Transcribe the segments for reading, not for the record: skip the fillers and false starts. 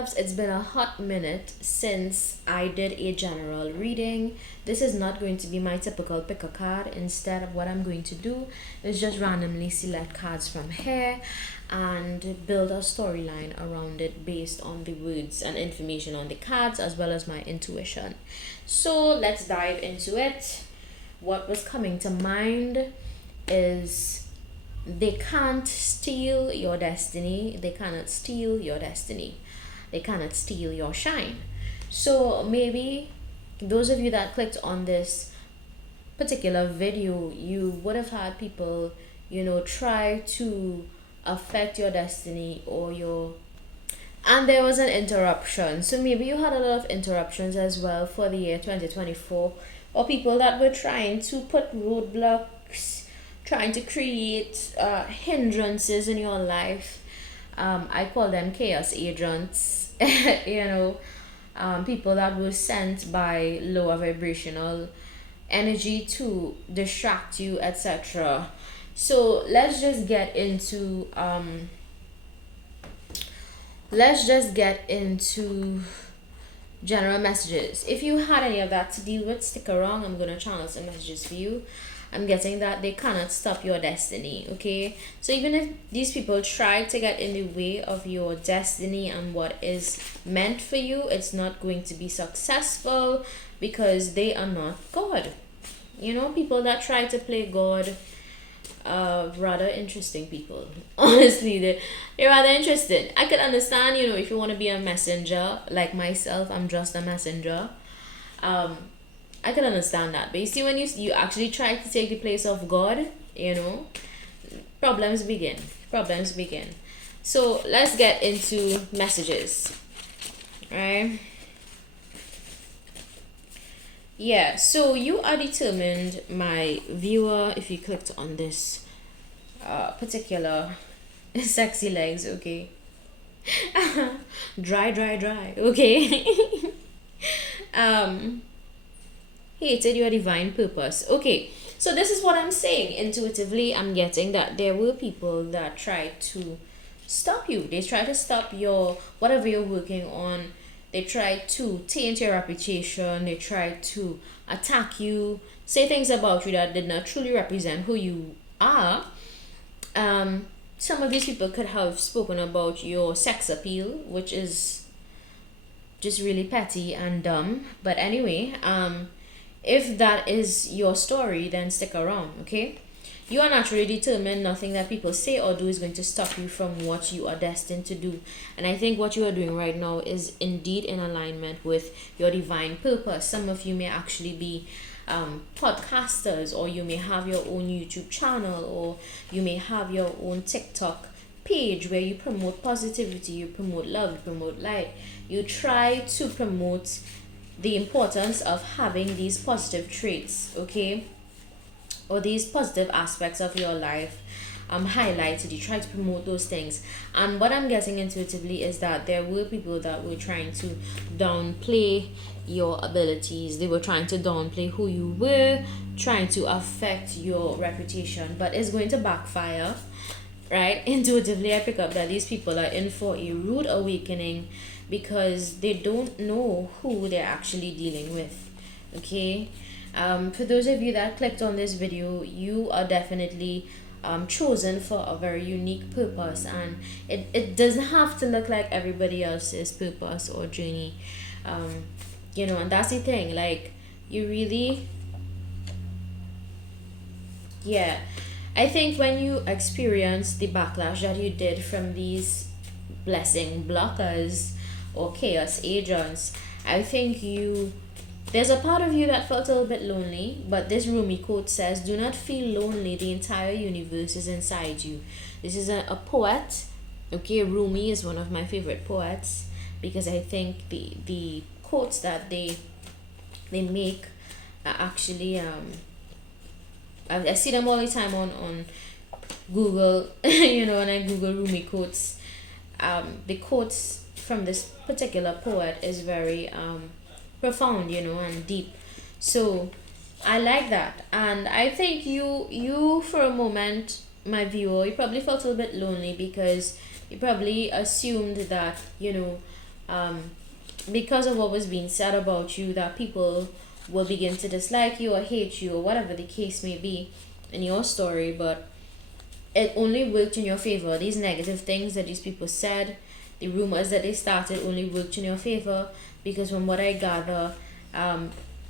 loves, it's been a hot minute since I did a general reading. This is not going to be my typical pick a card. Instead, of what I'm going to do is just randomly select cards from here and build a storyline around it based on the words and information on the cards as well as my intuition. So let's dive into it. What was coming to mind is they can't steal your destiny. They cannot steal your destiny. They cannot steal your shine. So maybe those of you that clicked on this particular video, you would have had people, try to affect your destiny or your, and there was an interruption. So maybe you had a lot of interruptions as well for the year 2024, or people that were trying to put roadblocks, trying to create hindrances in your life. I call them chaos agents. People that were sent by lower vibrational energy to distract you, etc. So let's just get into general messages. If you had any of that to deal with, stick around. I'm gonna channel some messages for you. I'm getting that they cannot stop your destiny, okay? So even if these people try to get in the way of your destiny and what is meant for you, it's not going to be successful because they are not God. People that try to play God, rather interesting people. Honestly, they're rather interesting. I could understand, if you want to be a messenger, like myself, I'm just a messenger. I can understand that, but you see, when you actually try to take the place of God, problems begin. So let's get into messages, right? Yeah, so you are determined, my viewer, if you clicked on this particular sexy legs, okay? dry, okay? Hated your divine purpose. Okay, so this is what I'm saying. Intuitively, I'm getting that there were people that tried to stop you. They tried to stop your whatever you're working on. They tried to taint your reputation. They tried to attack you, say things about you that did not truly represent who you are. Some of these people could have spoken about your sex appeal, which is just really petty and dumb. But anyway, if that is your story, then stick around, okay? You are naturally determined. Nothing that people say or do is going to stop you from what you are destined to do. And I think what you are doing right now is indeed in alignment with your divine purpose. Some of you may actually be podcasters, or you may have your own YouTube channel, or you may have your own TikTok page where you promote positivity, you promote love, you promote light. You try to promote the importance of having these positive traits, okay, or these positive aspects of your life highlighted. You try to promote those things, and what I'm getting intuitively is that there were people that were trying to downplay your abilities. They were trying to downplay who you were, trying to affect your reputation, but it's going to backfire, right? Intuitively, I pick up that these people are in for a rude awakening because they don't know who they're actually dealing with, okay? For those of you that clicked on this video, you are definitely chosen for a very unique purpose, and it doesn't have to look like everybody else's purpose or journey. And that's the thing, like, you really, yeah, I think when you experience the backlash that you did from these blessing blockers or chaos agents, I think there's a part of you that felt a little bit lonely, but this Rumi quote says, do not feel lonely, the entire universe is inside you. This is a poet, okay? Rumi is one of my favorite poets because I think the quotes that they make are actually I see them all the time on Google. When I Google Rumi quotes, the quotes from this particular poet is very profound, and deep. So I like that, and I think you for a moment, my viewer, you probably felt a little bit lonely because you probably assumed that because of what was being said about you, that people will begin to dislike you or hate you or whatever the case may be in your story. But it only worked in your favor. These negative things that these people said, the rumors that they started, only worked in your favor, because from what I gather,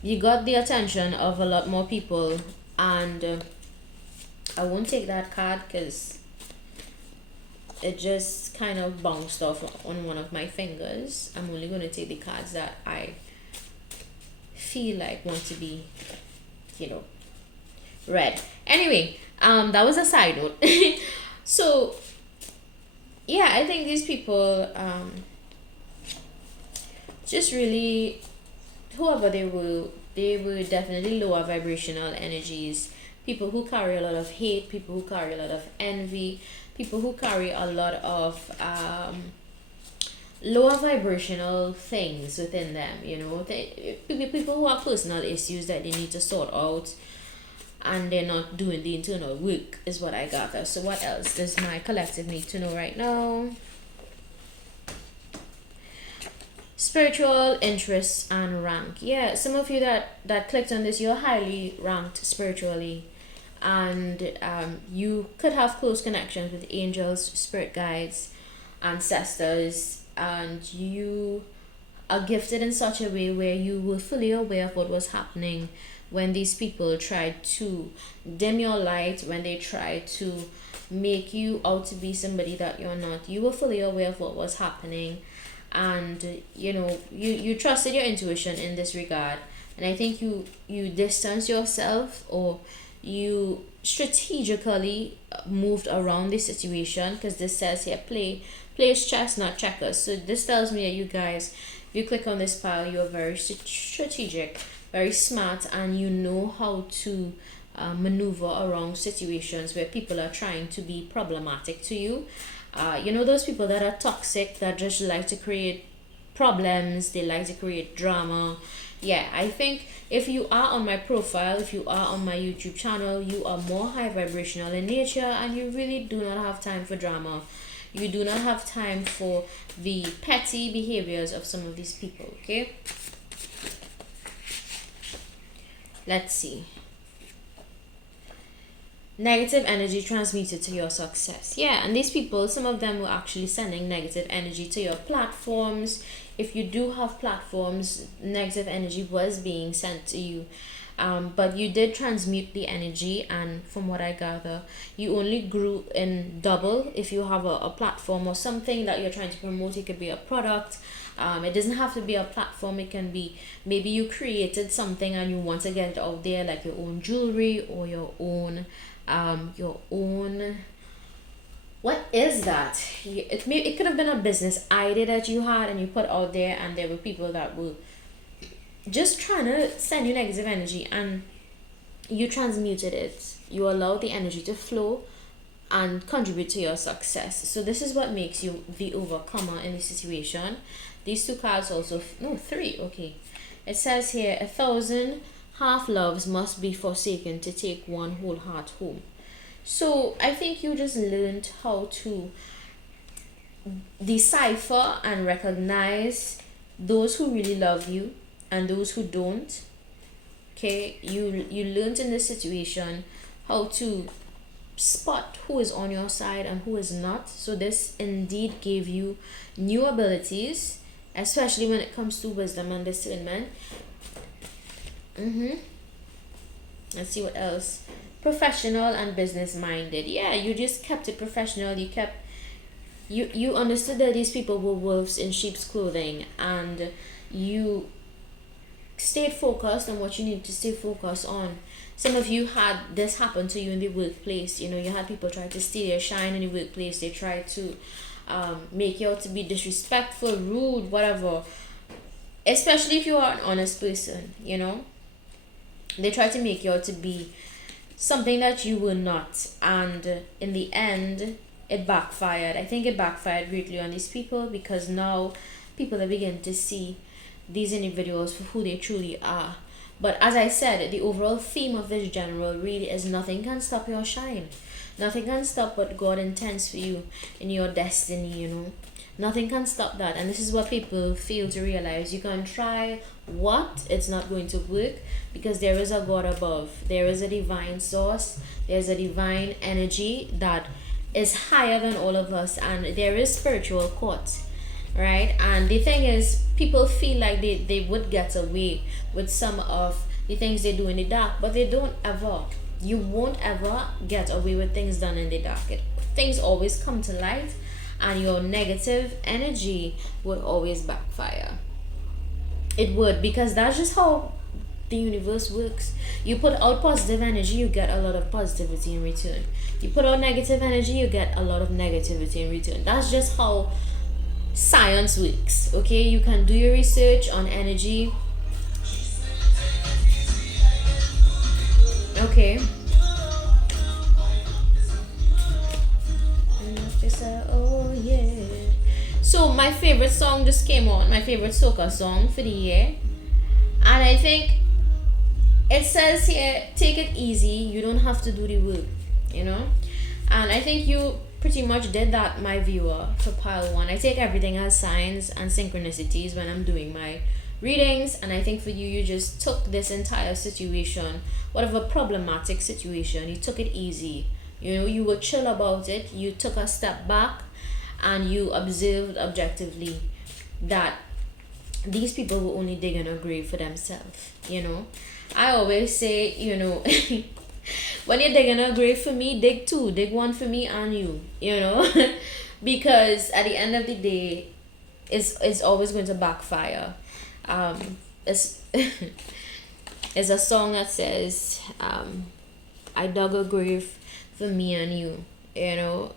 you got the attention of a lot more people. And I won't take that card because it just kind of bounced off on one of my fingers. I'm only going to take the cards that I feel like want to be, read. Anyway, that was a side note. So yeah, I think these people, just really, whoever they were definitely lower vibrational energies. People who carry a lot of hate, people who carry a lot of envy, people who carry a lot of lower vibrational things within them. People who have personal issues that they need to sort out, and they're not doing the internal work, is what I got. So what else does my collective need to know right now? Spiritual interests and rank. Yeah, some of you that clicked on this, you're highly ranked spiritually, and you could have close connections with angels, spirit guides, ancestors, and you are gifted in such a way where you were fully aware of what was happening when these people tried to dim your light, when they tried to make you out to be somebody that you're not. You were fully aware of what was happening, and you trusted your intuition in this regard. And I think you distance yourself, or you strategically moved around the situation, because this says here plays chess, not checkers. So this tells me that you guys, if you click on this pile, you're very strategic, very smart, and you know how to maneuver around situations where people are trying to be problematic to you. Those people that are toxic, that just like to create problems, they like to create drama. Yeah, I think if you are on my profile, if you are on my YouTube channel, you are more high vibrational in nature, and you really do not have time for drama. You do not have time for the petty behaviors of some of these people, okay? Let's see. Negative energy transmitted to your success. Yeah, and these people, some of them were actually sending negative energy to your platforms. If you do have platforms, negative energy was being sent to you. But you did transmute the energy, and from what I gather, you only grew in double. If you have a platform or something that you're trying to promote, it could be a product. It doesn't have to be a platform. It can be, maybe you created something and you want to get it out there, like your own jewelry or your own what is that? It could have been a business idea that you had and you put out there, and there were people that were just trying to send you negative energy, and you transmuted it. You allowed the energy to flow and contribute to your success. So this is what makes you the overcomer in the situation. These two cards also, no, three, okay. It says here, 1,000 half loves must be forsaken to take one whole heart home. So I think you just learned how to decipher and recognize those who really love you and those who don't. Okay, you learned in this situation how to spot who is on your side and who is not. So this indeed gave you new abilities, especially when it comes to wisdom and discernment. Let's see what else. Professional and business minded. Yeah, you just kept it professional. You understood that these people were wolves in sheep's clothing, and you stayed focused on what you need to stay focused on. Some of you had this happen to you in the workplace. You had people try to steal your shine in the workplace. They tried to make you out to be disrespectful, rude, whatever. Especially if you are an honest person, they try to make you out to be something that you were not, and in the end it backfired. I think it backfired greatly on these people, because now people are beginning to see these individuals for who they truly are. But as I said, the overall theme of this general really is nothing can stop your shine. Nothing can stop what God intends for you in your destiny, Nothing can stop that. And this is what people fail to realize. You can try what, it's not going to work, because there is a God above. There is a divine source. There's a divine energy that is higher than all of us, and there is spiritual court, right? And the thing is, people feel like they would get away with some of the things they do in the dark, but they don't ever. You won't ever get away with things done in the dark. Things always come to light, and your negative energy would always backfire. It would, because that's just how the universe works. You put out positive energy, you get a lot of positivity in return. You put out negative energy, you get a lot of negativity in return. That's just how science works. Okay, you can do your research on energy. Okay. Oh yeah. So my favorite song just came on, my favorite soca song for the year. And I think it says here, take it easy, you don't have to do the work, you know? And I think you pretty much did that, my viewer, for pile one. I take everything as signs and synchronicities when I'm doing my readings, and I think for you, you just took this entire situation, whatever problematic situation, you took it easy. You know, you were chill about it, you took a step back, and you observed objectively that these people were only digging a grave for themselves, you know. I always say, you know, when you're digging a grave for me, dig two, dig one for me and you know, because at the end of the day, it's always going to backfire. It's it's a song that says, I dug a grave for me and you know.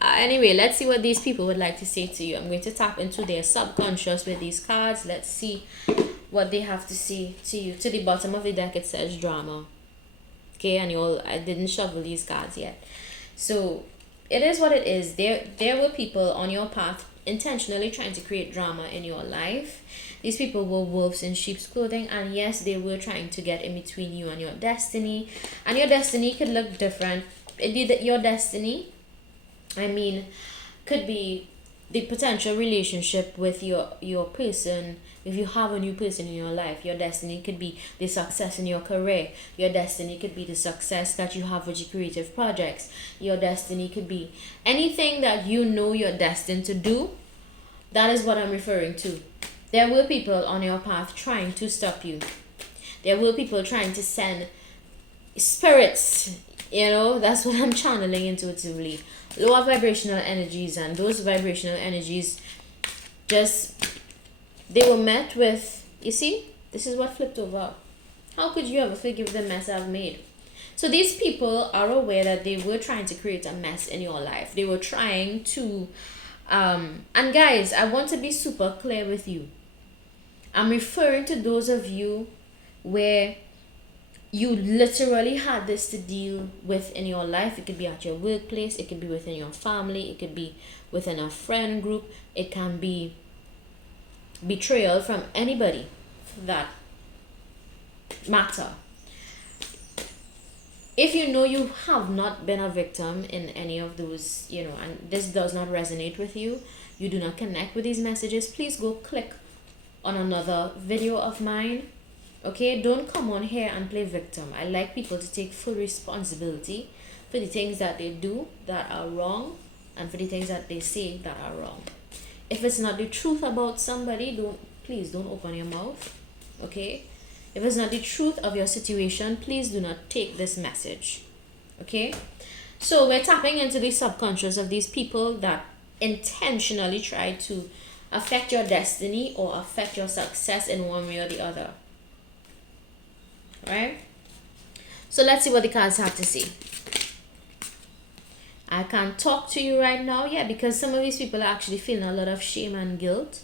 Anyway, let's see what these people would like to say to you. I'm going to tap into their subconscious with these cards. Let's see what they have to say to you. To the bottom of the deck, it says drama. Okay, and I didn't shuffle these cards yet. So it is what it is. There were people on your path intentionally trying to create drama in your life. These people were wolves in sheep's clothing, and yes, they were trying to get in between you and your destiny. And your destiny could look different. Your destiny, I mean, could be the potential relationship with your person. If you have a new person in your life, your destiny could be the success in your career. Your destiny could be the success that you have with your creative projects. Your destiny could be anything that you know you're destined to do. That is what I'm referring to. There were people on your path trying to stop you. There were people trying to send spirits, you know, that's what I'm channeling intuitively. Lower vibrational energies, and those vibrational energies they were met with, you see, this is what flipped over. How could you ever forgive the mess I've made? So these people are aware that they were trying to create a mess in your life. They were trying to, and guys, I want to be super clear with you. I'm referring to those of you where you literally had this to deal with in your life. It could be at your workplace, it could be within your family, it could be within a friend group, it can be betrayal from anybody for that matter. If you know you have not been a victim in any of those, you know, and this does not resonate with you, you do not connect with these messages, please go click on another video of mine. Okay, don't come on here and play victim. I like people to take full responsibility for the things that they do that are wrong, and for the things that they say that are wrong. If it's not the truth about somebody, please don't open your mouth. Okay, if it's not the truth of your situation, please do not take this message. Okay, so we're tapping into the subconscious of these people that intentionally try to affect your destiny or affect your success in one way or the other. Right? So let's see what the cards have to say. I can't talk to you right now, yeah, because some of these people are actually feeling a lot of shame and guilt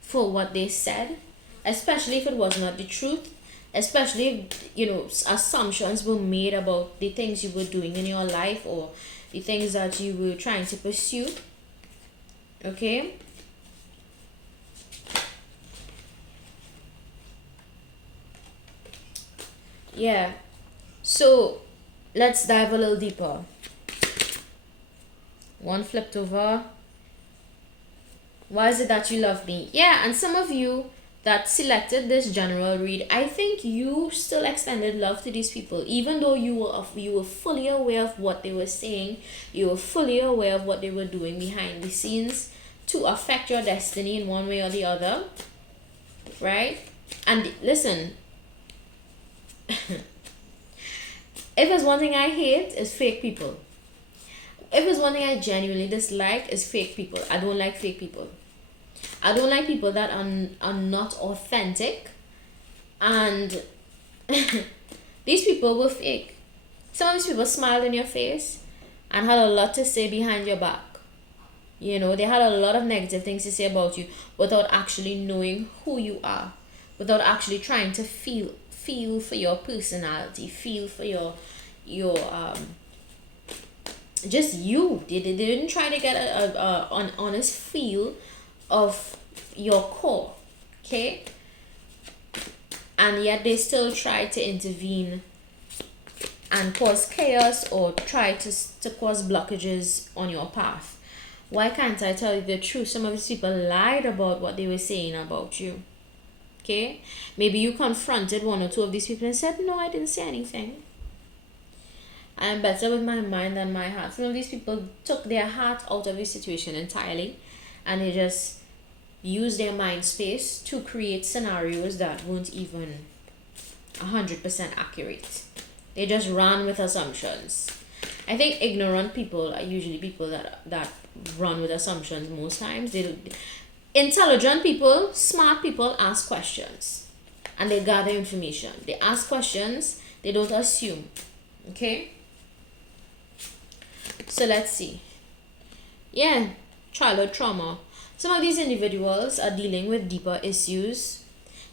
for what they said, especially if it was not the truth, especially if, you know, assumptions were made about the things you were doing in your life or the things that you were trying to pursue. Okay? Yeah, so let's dive a little deeper. One flipped over. Why is it that you love me? Yeah, and some of you that selected this general read, I think you still extended love to these people, even though you were fully aware of what they were saying, you were fully aware of what they were doing behind the scenes to affect your destiny in one way or the other, right? And listen, if there's one thing I hate is fake people. If there's one thing I genuinely dislike is fake people. I don't like fake people. I don't like people that are not authentic, and these people were fake. Some of these people smiled in your face and had a lot to say behind your back. You know, they had a lot of negative things to say about you without actually knowing who you are, without actually trying to feel for your personality, feel for your just you. They didn't try to get an honest feel of your core, okay? And yet they still try to intervene and cause chaos or try to cause blockages on your path. Why can't I tell you the truth? Some of these people lied about what they were saying about you, okay? Maybe you confronted one or two of these people and said, no, I didn't say anything. I am better with my mind than my heart. Some of these people took their heart out of the situation entirely, and they just used their mind space to create scenarios that weren't even 100% accurate. They just ran with assumptions. I think ignorant people are usually people that run with assumptions most times. They don't. Intelligent people, smart people ask questions and they gather information. They ask questions, they don't assume. Okay? So let's see. Yeah, childhood trauma. Some of these individuals are dealing with deeper issues.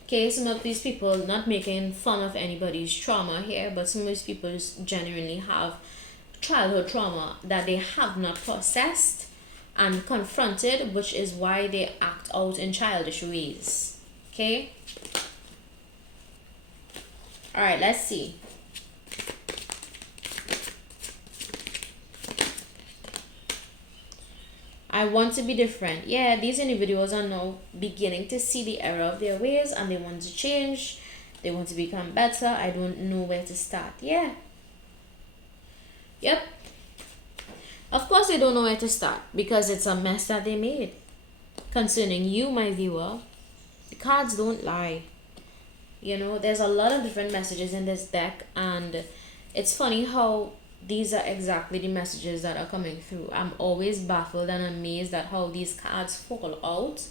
Okay, some of these people, not making fun of anybody's trauma here, but some of these people genuinely have childhood trauma that they have not processed and confronted, which is why they act out in childish ways. Okay? Alright, let's see. I want to be different. Yeah, these individuals are now beginning to see the error of their ways and they want to change. They want to become better. I don't know where to start. Yeah. Yep. Of course they don't know where to start because it's a mess that they made. Concerning you, my viewer, the cards don't lie. You know, there's a lot of different messages in this deck, and it's funny how these are exactly the messages that are coming through. I'm always baffled and amazed at how these cards fall out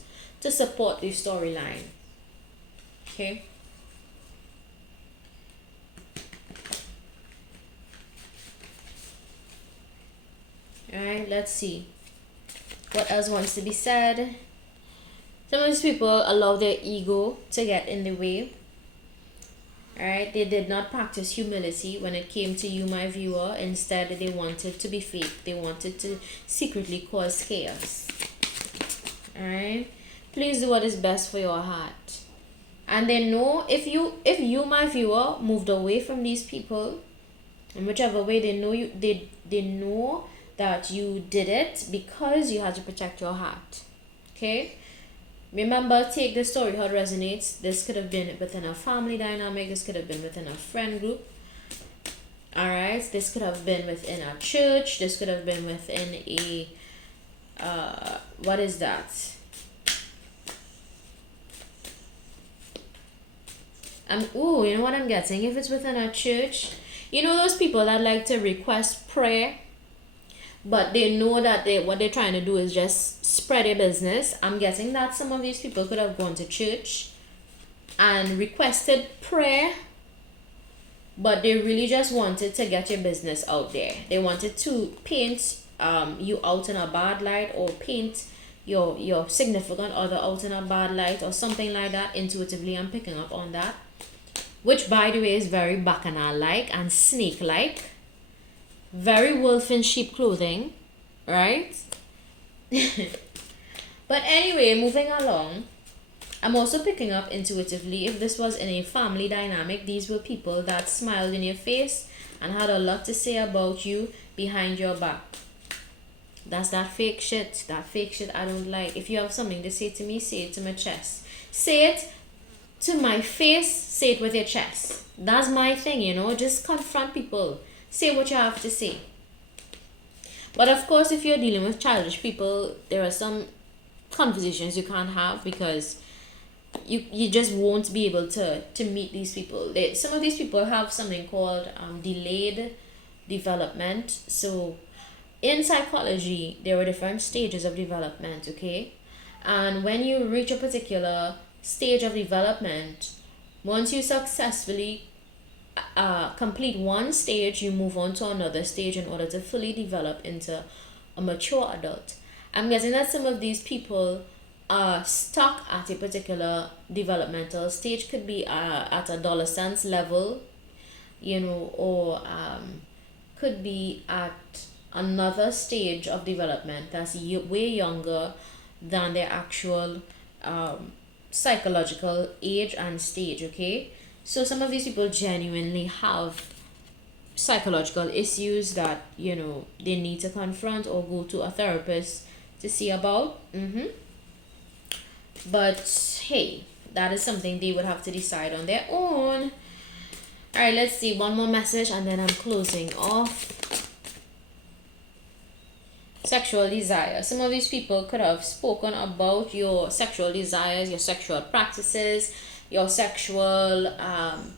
to support the storyline. Okay? Alright, let's see. What else wants to be said? Some of these people allow their ego to get in the way. Alright, they did not practice humility when it came to you, my viewer. Instead, they wanted to be fake. They wanted to secretly cause chaos. Alright, please do what is best for your heart. And they know if you, my viewer, moved away from these people, in whichever way, they know you. They know that you did it because you had to protect your heart. Okay. Remember, take this story how it resonates. This could have been within a family dynamic. This could have been within a friend group. Alright, this could have been within a church. This could have been within a, what is that? Ooh, you know what I'm getting? If it's within a church, you know those people that like to request prayer, but they know that what they're trying to do is just spread their business. I'm guessing that some of these people could have gone to church and requested prayer, but they really just wanted to get your business out there. They wanted to paint you out in a bad light, or paint your significant other out in a bad light, or something like that. Intuitively, I'm picking up on that, which, by the way, is very bacchanal-like and snake-like. Very wolf in sheep clothing, right? But anyway, moving along, I'm also picking up intuitively, if this was in a family dynamic, these were people that smiled in your face and had a lot to say about you behind your back. That's that fake shit. That fake shit I don't like. If you have something to say to me, say it to my chest. Say it to my face, say it with your chest. That's my thing, just confront people. Say what you have to say. But of course, if you're dealing with childish people, there are some conversations you can't have because you just won't be able to meet these people. Some of these people have something called delayed development. So in psychology, there are different stages of development, okay? And when you reach a particular stage of development, once you successfully complete one stage, you move on to another stage in order to fully develop into a mature adult. I'm guessing that some of these people are stuck at a particular developmental stage, could be at adolescence level, or could be at another stage of development that's way younger than their actual psychological age and stage, okay? So some of these people genuinely have psychological issues that, they need to confront or go to a therapist to see about. But hey, that is something they would have to decide on their own. All right, let's see one more message and then I'm closing off. Sexual desire. Some of these people could have spoken about your sexual desires, your sexual practices, your sexual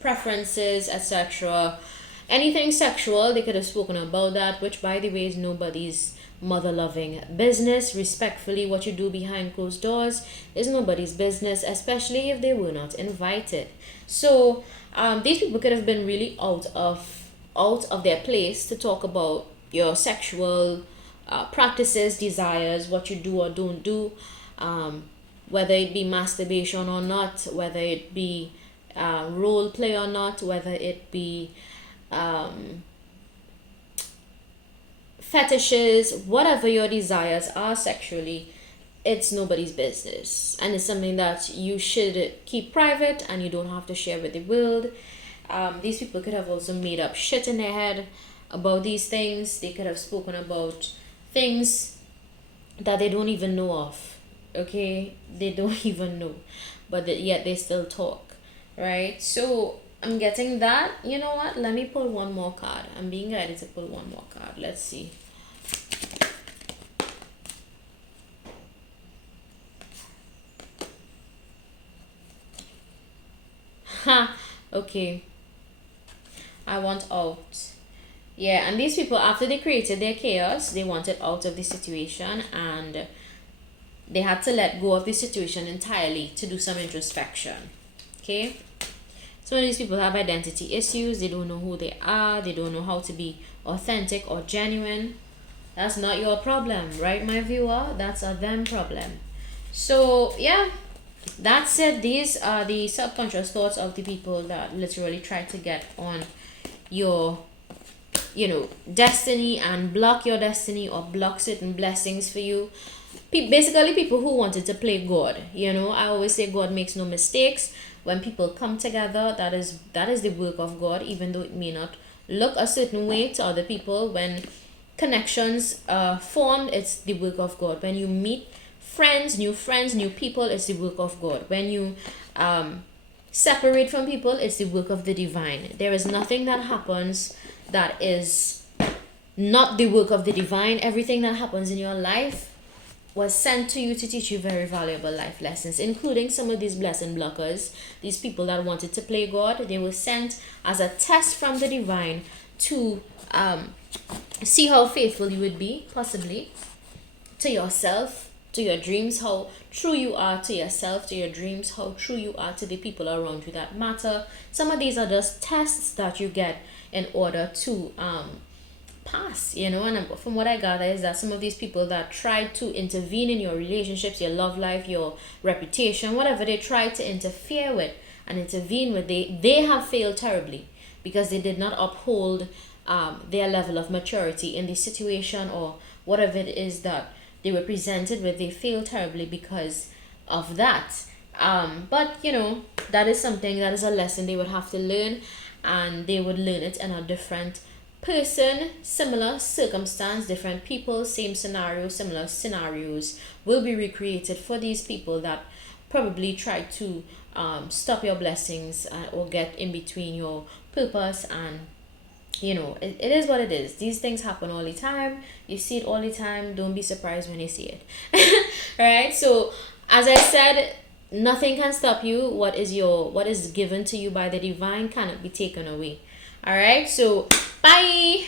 preferences, etc. Anything sexual, they could have spoken about that, which by the way is nobody's mother-loving business. Respectfully, what you do behind closed doors is nobody's business, especially if they were not invited. So these people could have been really out of their place to talk about your sexual practices, desires, what you do or don't do, whether it be masturbation or not, whether it be role play or not, whether it be fetishes, whatever your desires are sexually, it's nobody's business, and it's something that you should keep private and you don't have to share with the world. These people could have also made up shit in their head about these things. They could have spoken about things that they don't even know of, okay? They don't even know, but yet they still talk, right? So I'm getting that. You know what, let me pull one more card. I'm being guided to pull one more card. Let's see. Okay, I want out. Yeah, and these people, after they created their chaos, they wanted out of the situation, and they had to let go of the situation entirely to do some introspection. Okay, some of these people have identity issues. They don't know who they are. They don't know how to be authentic or genuine. That's not your problem, right, my viewer? That's a them problem. So yeah, that's it. These are the subconscious thoughts of the people that literally try to get on your destiny and block your destiny or block certain blessings for you. Basically people who wanted to play God. I always say God makes no mistakes. When people come together, that is the work of God, even though it may not look a certain way to other people. When connections formed, it's the work of God. When you meet friends, new people, it's the work of God. When you separate from people, it's the work of the divine. There is nothing that happens that is not the work of the divine. Everything that happens in your life was sent to you to teach you very valuable life lessons, including some of these blessing blockers. These people that wanted to play God, they were sent as a test from the divine to see how faithful you would be, possibly, to yourself, to your dreams, how true you are to yourself, to your dreams, how true you are to the people around you that matter. Some of these are just tests that you get in order to pass, and from what I gather is that some of these people that tried to intervene in your relationships, your love life, your reputation, whatever they tried to interfere with and intervene with, they have failed terribly because they did not uphold their level of maturity in the situation or whatever it is that they were presented with. They failed terribly because of that. But that is something, that is a lesson they would have to learn, and they would learn it in a different person, similar circumstance, different people, same scenario, similar scenarios will be recreated for these people that probably try to stop your blessings, or get in between your purpose. And it is what it is. These things happen all the time. You see it all the time. Don't be surprised when you see it. All right. So as I said, nothing can stop you. What is given to you by the divine cannot be taken away. All right. So bye.